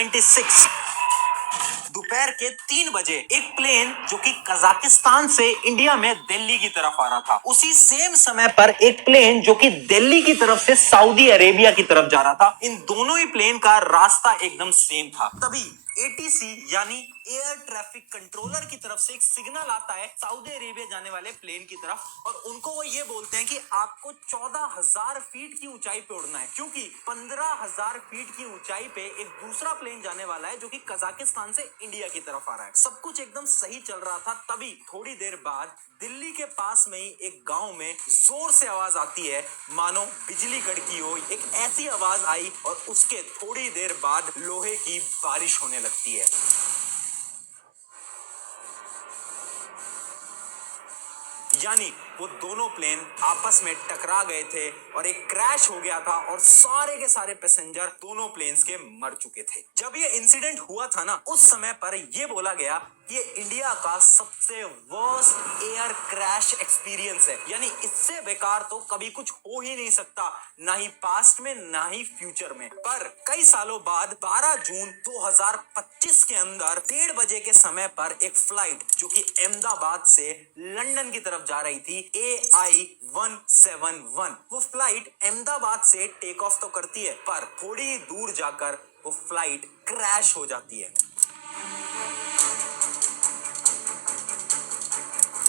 1996 दोपहर के 3 बजे एक प्लेन जो कि कजाकिस्तान से इंडिया में दिल्ली की तरफ आ रहा था। उसी सेम समय पर एक प्लेन जो कि दिल्ली की तरफ से सऊदी अरेबिया की तरफ जा रहा था। इन दोनों ही प्लेन का रास्ता एकदम सेम था। तभी एटीसी यानी एयर ट्रैफिक कंट्रोलर की तरफ से एक सिग्नल आता है सऊदी अरेबिया जाने वाले प्लेन की तरफ, और उनको वो ये बोलते हैं कि आपको 14,000 फीट की ऊंचाई पे उड़ना है, क्योंकि 15,000 फीट की ऊंचाई पे एक दूसरा प्लेन जाने वाला है जो कि कजाकिस्तान से इंडिया की तरफ आ रहा है। सब कुछ एकदम सही चल रहा था। तभी थोड़ी देर बाद दिल्ली के पास में ही एक गांव में जोर से आवाज आती है, मानो बिजली कड़की हो। एक ऐसी आवाज आई और उसके थोड़ी देर बाद लोहे की बारिश होने लगती है। यानी वो दोनों प्लेन आपस में टकरा गए थे और एक क्रैश हो गया था और सारे के सारे पैसेंजर दोनों प्लेन्स के मर चुके थे। जब ये इंसिडेंट हुआ था ना, उस समय पर ये बोला गया कि ये इंडिया का सबसे वर्स्ट एयर क्रैश एक्सपीरियंस है। यानी इससे बेकार तो कभी कुछ हो ही नहीं सकता, ना ही पास्ट में ना ही फ्यूचर में। पर कई सालों बाद 12 जून 2025 के अंदर 1:30 बजे के समय पर एक फ्लाइट जो कि अहमदाबाद से लंदन की तरफ जा रही थी, AI-171, वो फ्लाइट अहमदाबाद से टेक ऑफ तो करती है, पर थोड़ी दूर जाकर वो फ्लाइट क्रैश हो जाती है।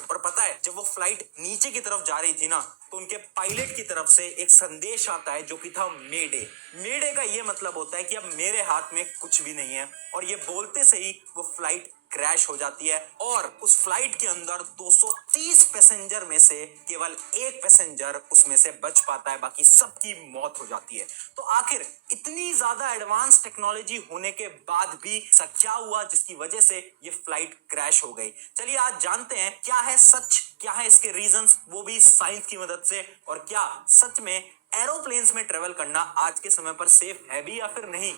और पता है, जब वो फ्लाइट नीचे की तरफ जा रही थी ना, तो उनके पायलट की तरफ से एक संदेश आता है जो कि था मेडे। मेडे का ये मतलब होता है कि अब मेरे हाथ में कुछ भी नहीं है, और ये बोलते से ही वो फ्लाइट क्रैश हो जाती है। और उस फ्लाइट के अंदर 230 पैसेंजर में से केवल एक पैसेंजर उसमें से बच पाता है, बाकी सबकी मौत हो जाती है। तो आखिर इतनी ज्यादा एडवांस टेक्नोलॉजी होने के बाद भी ऐसा क्या हुआ जिसकी वजह से ये फ्लाइट क्रैश हो गई? चलिए आज जानते हैं क्या है सच, क्या है इसके रीजंस, वो भी साइंस की मदद से, और क्या सच में एरोप्लेन्स में ट्रेवल करना आज के समय पर सेफ है भी या फिर नहीं।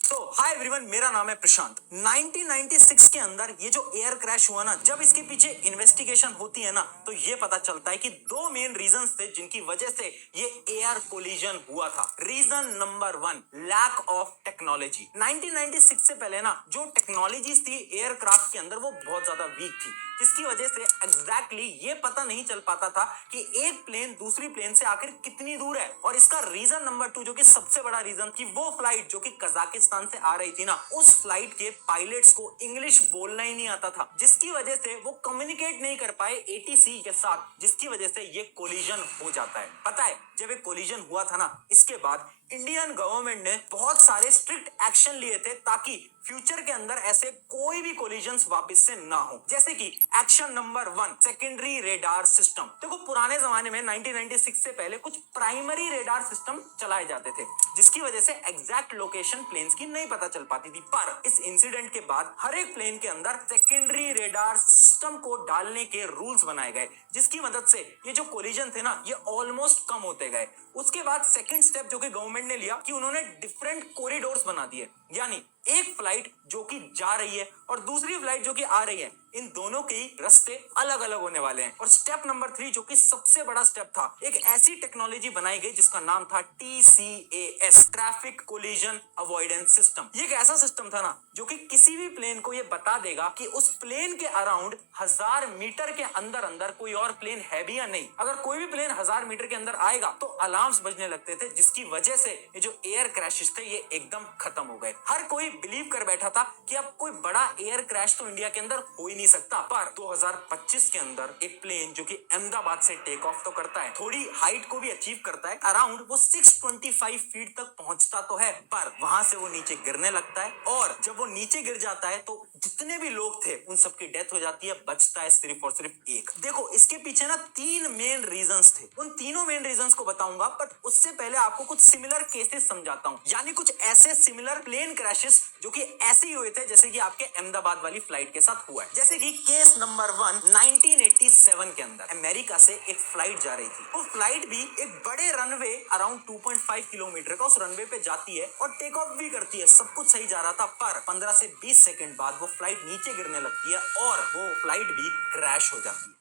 तो हाय एवरीवन, मेरा नाम है प्रशांत। 1996 के अंदर ये जो एयर क्रैश हुआ ना, जब इसके पीछे इन्वेस्टिगेशन होती है ना, तो ये पता चलता है कि दो मेन रीजंस थे जिनकी वजह से ये एयर कोलिजन हुआ था। Reason number 1, lack of technology. 1996 से पहले ना जो टेक्नोलॉजीज थी एयरक्राफ्ट के अंदर, वो बहुत ज्यादा वीक थी, जिसकी वजह से एग्जैक्टली ये पता नहीं चल पाता था कि एक प्लेन दूसरी प्लेन से आखिर कितनी दूर है। और इसका रीजन नंबर 2 जो कि सबसे बड़ा रीजन, कि वो फ्लाइट जो कि कजाकिस्तान से आ रही थी ना, उस फ्लाइट के पायलट्स को इंग्लिश बोलना ही नहीं आता था, जिसकी वजह से वो कम्युनिकेट नहीं कर पाए एटीसी के साथ, जिसकी वजह से ये कोलिजन हो जाता है। पता है, जब एक कोलिजन हुआ था ना, इसके बाद इंडियन गवर्नमेंट ने बहुत सारे स्ट्रिक्ट एक्शन लिए थे ताकि फ्यूचर के अंदर ऐसे कोई भी कोलिजन्स वापस से ना हो। जैसे कि action number 1, secondary radar system. देखो, पुराने जमाने में 1996 से पहले कुछ प्राइमरी रेडार सिस्टम चलाए जाते थे, जिसकी वजह से एग्जैक्ट लोकेशन प्लेन्स की नहीं पता चल पाती थी। पर इस इंसिडेंट के बाद हर एक प्लेन के अंदर सेकेंडरी रेडार सिस्टम को डालने के रूल्स बनाए गए, जिसकी मदद से ये जो कोलिजन थे ना, ये ऑलमोस्ट कम होते गए। उसके बाद सेकंड स्टेप जो कि गवर्नमेंट ने लिया कि उन्होंने डिफरेंट कॉरिडोर्स बना दिए, यानी एक फ्लाइट जो कि जा रही है और दूसरी फ्लाइट जो कि आ रही है, इन दोनों के रास्ते अलग अलग होने वाले हैं। और स्टेप नंबर 3 जो कि सबसे बड़ा स्टेप था, एक ऐसी टेक्नोलॉजी बनाई गई जिसका नाम था TCAS, traffic collision avoidance system. ये एक ऐसा सिस्टम था ना जो कि किसी भी प्लेन को ये बता देगा कि उस प्लेन के अराउंड 1000 मीटर के अंदर अंदर कोई और प्लेन है भी या नहीं। अगर कोई भी प्लेन 1000 मीटर के अंदर आएगा तो अलार्म्स बजने लगते थे, जिसकी वजह से ये जो एयर क्रैशेस थे ये एकदम खत्म हो गए। हर कोई बिलीव कर बैठा था कि अब कोई बड़ा एयर क्रैश तो इंडिया के अंदर हो ही नहीं सकता। पर 2025 के अंदर एक प्लेन जो कि अहमदाबाद से टेक ऑफ तो करता है, थोड़ी हाइट को भी अचीव करता है, अराउंड वो 625 फीट तक पहुंचता तो है, पर वहां से वो नीचे गिरने लगता है। और जब वो नीचे गिर जाता है तो जितने भी लोग थे उन सबकी डेथ हो जाती है, बचता है सिर्फ और सिर्फ एक। देखो, इसके पीछे ना 3 मेन रीजंस थे। उन तीनों मेन रीजंस को बताऊंगा, बट उससे पहले आपको कुछ सिमिलर केसेस समझाता हूं, यानी कुछ ऐसे सिमिलर प्लेन क्रैशेस जो कि ऐसे ही हुए थे जैसे कि आपके अहमदाबाद वाली फ्लाइट के साथ हुआ है। जैसे कि केस नंबर 1 1987 के अंदर अमेरिका से एक फ्लाइट जा रही थी। वो फ्लाइट भी एक बड़े रनवे अराउंड 2.5 किलोमीटर का उस रनवे पे जाती है और टेक ऑफ भी करती है। सब कुछ सही जा रहा था, पर 15 से 20 सेकंड बाद वो फ्लाइट नीचे गिरने लगती है और वो फ्लाइट भी क्रैश हो जाती है।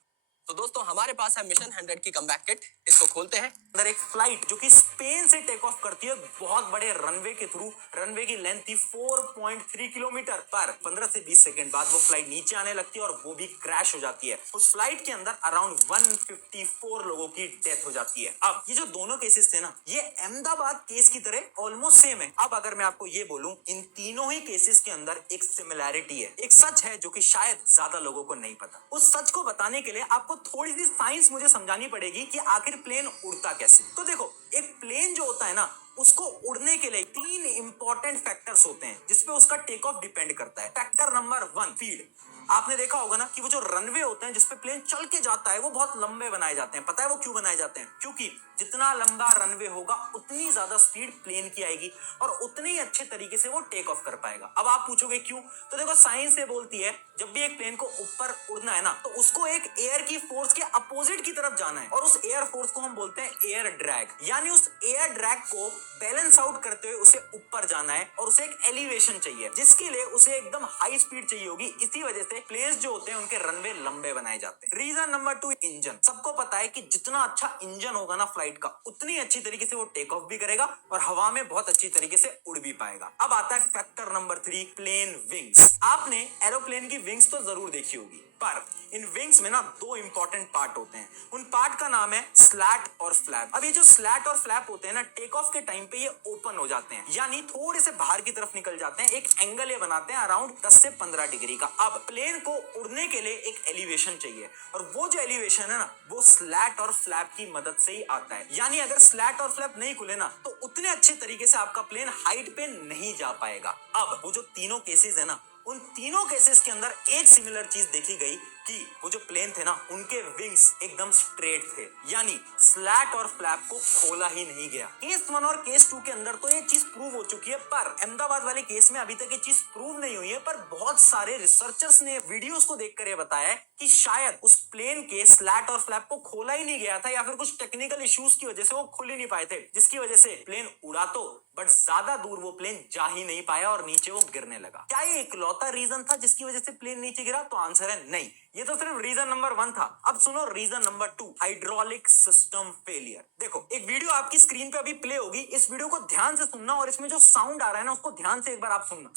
तो दोस्तों हमारे पास है मिशन 100 की कमबैक किट, इसको खोलते हैं। अंदर एक फ्लाइट जो कि स्पेन से टेक ऑफ करती है बहुत बड़े रनवे के थ्रू। रनवे की लेंथ थी 4.3 किलोमीटर, पर 15 से 20 सेकंड बाद वो फ्लाइट नीचे आने लगती है और वो भी क्रैश हो जाती है। उस फ्लाइट के अंदर अराउंड 154 लोगों की डेथ हो जाती है। अब ये जो दोनों केसेस थे ना, ये अहमदाबाद केस की तरह ऑलमोस्ट सेम है। अब अगर मैं आपको ये बोलूं, इन तीनों ही केसेस के अंदर एक सिमिलैरिटी है, एक सच है जो कि शायद ज्यादा लोगों को नहीं पता। उस सच को बताने के लिए आपको थोड़ी सी साइंस मुझे समझानी पड़ेगी कि आखिर प्लेन उड़ता कैसे। तो देखो, एक प्लेन जो होता है ना, उसको उड़ने के लिए 3 इंपॉर्टेंट फैक्टर्स होते हैं जिसपे उसका टेक ऑफ डिपेंड करता है। Factor number 1, field. आपने देखा होगा ना कि वो जो रनवे होते हैं जिसपे प्लेन चल के जाता है, वो बहुत लंबे बनाए जाते हैं। पता है वो क्यों बनाए जाते हैं? क्योंकि जितना लंबा रनवे होगा उतनी ज्यादा स्पीड प्लेन की आएगी और उतने ही अच्छे तरीके से वो टेक ऑफ कर पाएगा। अब आप पूछोगे क्यों? तो देखो, साइंस ये बोलती है जब भी एक प्लेन को ऊपर उड़ना है ना, तो उसको एक एयर की फोर्स के अपोजिट की तरफ जाना है और उस एयर फोर्स को हम बोलते हैं एयर ड्रैग। यानी उस एयर ड्रैग को बैलेंस आउट करते हुए उसे ऊपर जाना है और उसे एक एलिवेशन चाहिए, जिसके लिए उसे एकदम हाई स्पीड चाहिए होगी। इसी वजह से प्लेन्स जो होते हैं उनके रनवे लंबे बनाए जाते हैं। Reason number 2, engine. सबको पता है कि जितना अच्छा इंजन होगा ना फ्लाइट का, उतनी अच्छी तरीके से वो टेक ऑफ भी करेगा और हवा में बहुत अच्छी तरीके से उड़ भी पाएगा। अब आता है फैक्टर नंबर 3, प्लेन विंग्स। आपने एरोप्लेन की विंग्स तो जरूर देखी होगी, पर इन विंग्स में ना 2 इंपॉर्टेंट पार्ट होते हैं। उन पार्ट का नाम है स्लैट और फ्लैप। अब ये जो स्लैट और फ्लैप होते हैं ना, टेक ऑफ के टाइम पे ये ओपन हो जाते हैं, यानी थोड़े से बाहर की तरफ निकल जाते हैं। एक एंगल ये बनाते हैं अराउंड 10 से 15 डिग्री का। अब प्लेन को उड़ने के लिए एक एलिवेशन चाहिए और वो जो एलिवेशन है ना, वो स्लैट और फ्लैप की मदद से ही आता है। यानी अगर स्लैट और फ्लैप नहीं खुले ना, तो उतने अच्छे तरीके से आपका प्लेन हाइट पे नहीं जा पाएगा। अब वो जो तीनों केसेस है ना, उन तीनों केसेस के अंदर एक सिमिलर चीज देखी गई कि वो जो प्लेन थे ना, उनके विंग्स एकदम स्ट्रेट थे, यानी स्लैट और फ्लैप को खोला ही नहीं गया। केस 1 और केस 2 के अंदर तो ये चीज प्रूव हो चुकी है, पर अहमदाबाद वाले केस में अभी तक ये चीज प्रूव नहीं हुई है। पर बहुत सारे रिसर्चर्स ने वीडियोस को देखकर ये बताया है कि शायद उस प्लेन के स्लैट और फ्लैप को खोला ही नहीं गया था, या फिर कुछ टेक्निकल इश्यूज की वजह से वो खुल ही नहीं पाए थे, जिसकी वजह से प्लेन उड़ा तो, बट ज्यादा दूर वो प्लेन जा ही नहीं पाया और नीचे वो गिरने लगा। क्या ये इकलौता रीजन था जिसकी वजह से प्लेन नीचे गिरा? तो आंसर है नहीं। ये तो सिर्फ रीजन नंबर 1 था। अब सुनो reason number 2, hydraulic system failure. देखो, एक वीडियो आपकी स्क्रीन पे अभी प्ले होगी, इस वीडियो को ध्यान से सुनना और इसमें जो साउंड आ रहा है ना, उसको ध्यान से एक बार आप सुनना।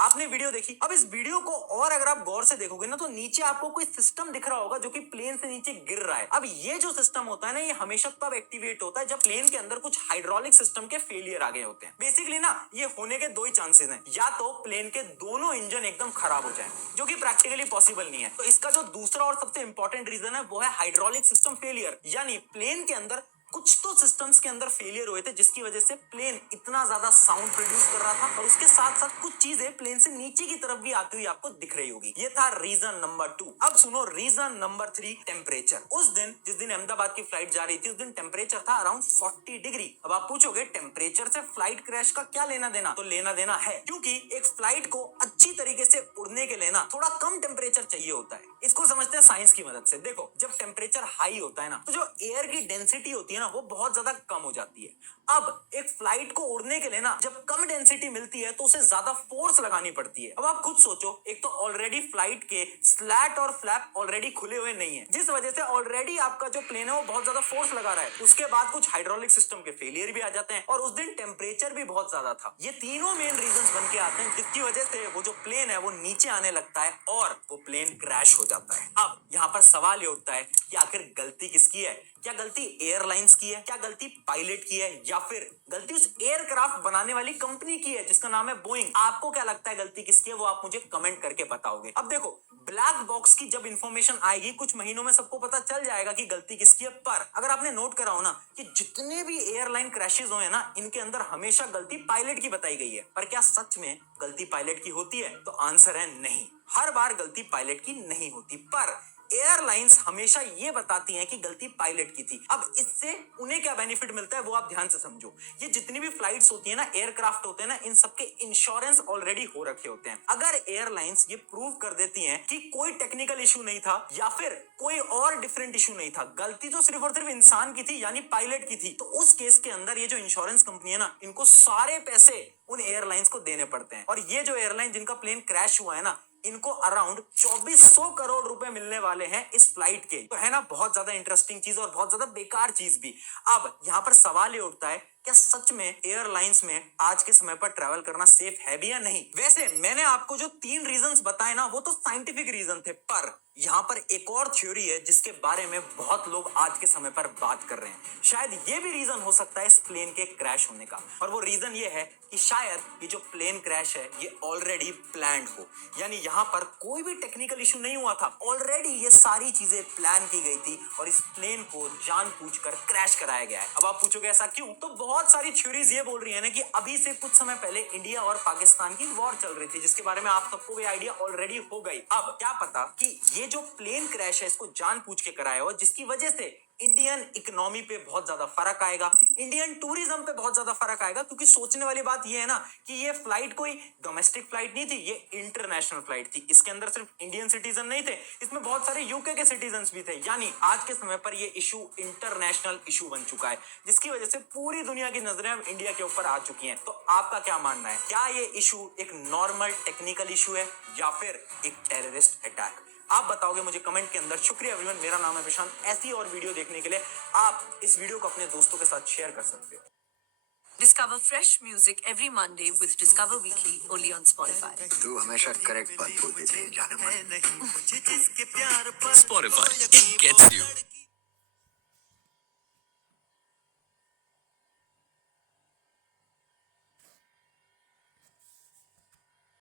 आपने वीडियो देखी। अब इस वीडियो को और अगर आप गौर से देखोगे ना, तो नीचे आपको कोई सिस्टम दिख रहा होगा जो कि प्लेन से नीचे गिर रहा है। अब ये जो सिस्टम होता है ना, ये हमेशा तब एक्टिवेट होता है जब प्लेन के अंदर कुछ हाइड्रोलिक सिस्टम के फेलियर आ गए होते हैं। बेसिकली ना, ये होने के 2 ही चांसेस हैं, या तो प्लेन के दोनों इंजन एकदम खराब हो जाए, जो कि प्रैक्टिकली पॉसिबल नहीं है। तो इसका जो दूसरा और सबसे इंपॉर्टेंट रीजन है वो है हाइड्रोलिक सिस्टम फेलियर, यानी प्लेन के अंदर कुछ तो सिस्टम्स के अंदर फेलियर हुए थे, जिसकी वजह से प्लेन इतना ज्यादा साउंड प्रोड्यूस कर रहा था और उसके साथ साथ कुछ चीजें प्लेन से नीचे की तरफ भी आती हुई आपको दिख रही होगी। ये था रीजन नंबर 2। अब सुनो रीजन नंबर 3, टेम्परेचर। उस दिन जिस दिन अहमदाबाद की फ्लाइट जा रही थी, उस दिन टेम्परेचर था अराउंड 40 डिग्री। अब आप पूछोगे टेम्परेचर से फ्लाइट क्रैश का क्या लेना देना? तो लेना देना है, क्योंकि एक फ्लाइट को अच्छी तरीके से उड़ने के लिए ना थोड़ा कम टेम्परेचर चाहिए होता है। इसको समझते हैं साइंस की मदद से। देखो, जब टेम्परेचर हाई होता है ना, तो जो एयर की डेंसिटी होती है ना, वो बहुत ज्यादा कम हो जाती है। अब एक फ्लाइट को उड़ने के लिए ना, जब कम डेंसिटी मिलती है तो उसे ज्यादा फोर्स लगानी पड़ती है। अब आप खुद सोचो, एक तो ऑलरेडी फ्लाइट के स्लैट और फ्लैप ऑलरेडी खुले हुए नहीं है, जिस वजह से ऑलरेडी आपका जो प्लेन है वो बहुत ज्यादा फोर्स लगा रहा है। उसके बाद कुछ हाइड्रोलिक सिस्टम के फेलियर भी आ जाते हैं और उस दिन टेम्परेचर भी बहुत ज्यादा था। ये तीनों मेन रीजंस बन के आते हैं, जिसकी वजह से वो जो प्लेन है वो नीचे आने लगता है और वो प्लेन क्रैश हो जाता है। अब यहाँ पर सवाल ये उठता है कि आखिर गलती किसकी है? क्या गलती एयरलाइंस की है? क्या गलती पायलट की है? या फिर गलती उस एयरक्राफ्ट बनाने वाली कंपनी की है जिसका नाम है बोइंग? आपको क्या लगता है गलती किसकी है? वो आप मुझे कमेंट करके बताओगे। अब देखो, ब्लैक बॉक्स की जब इंफॉर्मेशन आएगी, कुछ महीनों में सबको पता चल जाएगा कि गलती किसकी है। पर अगर आपने नोट करा हो ना कि जितने भी एयरलाइन क्रैशेस हुए ना, इनके अंदर हमेशा गलती पायलट की बताई गई है। पर क्या सच में गलती पायलट की होती है? तो आंसर है नहीं। हर बार गलती पायलट की नहीं होती। पर एयरलाइंस हमेशा ये बताती हैं कि गलती पायलट की थी। अब इससे उन्हें क्या बेनिफिट मिलता है वो आप ध्यान से समझो। ये जितनी भी फ्लाइट्स होती है ना, एयरक्राफ्ट होते हैं ना, इन सबके इंश्योरेंस ऑलरेडी हो रखे होते हैं। अगर एयरलाइंस ये प्रूव कर देती हैं कि कोई टेक्निकल इशू नहीं था या फिर कोई और डिफरेंट इशू नहीं था, गलती तो सिर्फ और सिर्फ इंसान की थी यानी पायलट की थी, तो उस केस के अंदर ये जो इंश्योरेंस कंपनी है ना, इनको सारे पैसे उन एयरलाइंस को देने पड़ते हैं। और ये जो एयरलाइन जिनका प्लेन क्रैश हुआ है ना, इनको अराउंड 2400 करोड़ रुपए मिलने वाले हैं इस फ्लाइट के। तो है ना बहुत ज्यादा इंटरेस्टिंग चीज और बहुत ज्यादा बेकार चीज भी। अब यहाँ पर सवाल ये उठता है, क्या सच में एयरलाइंस में आज के समय पर ट्रैवल करना सेफ है भी या नहीं? वैसे मैंने आपको जो 3 रीजंस बताए ना, वो तो साइंटिफिक रीजन थे, पर यहाँ पर एक और थ्योरी है जिसके बारे में बहुत लोग आज के समय पर बात कर रहे हैं। शायद ये भी रीजन हो सकता है इस प्लेन के क्रैश होने का, और वो रीजन ये है कि शायद ये जो प्लेन क्रैश है ये ऑलरेडी प्लान्ड हो, यानी यहाँ पर कोई भी टेक्निकल इशू नहीं हुआ था, ऑलरेडी ये सारी चीजें प्लान की गई थी और इस प्लेन को जानबूझकर क्रैश कराया गया है। अब आप पूछोगे ऐसा क्यों? तो बहुत सारी थ्योरीज ये बोल रही है ना कि अभी से कुछ समय पहले इंडिया और पाकिस्तान की वॉर चल रही थी, जिसके बारे में आप सबको भी आइडिया ऑलरेडी हो गई। अब क्या पता कि ये जो प्लेन क्रैश है इसको जानबूझ के कराया हो, जिसकी वजह से इंडियन इकोनॉमी पे बहुत ज्यादा फर्क आएगा, इंडियन टूरिज्म पे बहुत ज्यादा फर्क आएगा। क्योंकि सोचने वाली बात ये है ना कि ये फ्लाइट कोई डोमेस्टिक फ्लाइट नहीं थी, ये इंटरनेशनल फ्लाइट थी। इसके अंदर सिर्फ इंडियन सिटीजन नहीं थे, इसमें बहुत सारे यूके के सिटीजन भी थे। यानी आज के समय पर ये इशू इंटरनेशनल इशू बन चुका है, जिसकी वजह से पूरी दुनिया की नजरें अब इंडिया के ऊपर आ चुकी हैं। तो आपका क्या मानना है? क्या ये इशू एक नॉर्मल टेक्निकल इशू है या फिर एक टेररिस्ट अटैक? आप बताओगे मुझे कमेंट के अंदर। शुक्रिया एवरीवन, मेरा नाम है प्रशांत। ऐसी और वीडियो देखने के लिए आप इस वीडियो को अपने दोस्तों के साथ शेयर कर सकते हो। Discover fresh music every Monday with Discover Weekly only on Spotify. तू हमेशा करेक्ट बात बोलती थी, जाने मन। Spotify, it gets you.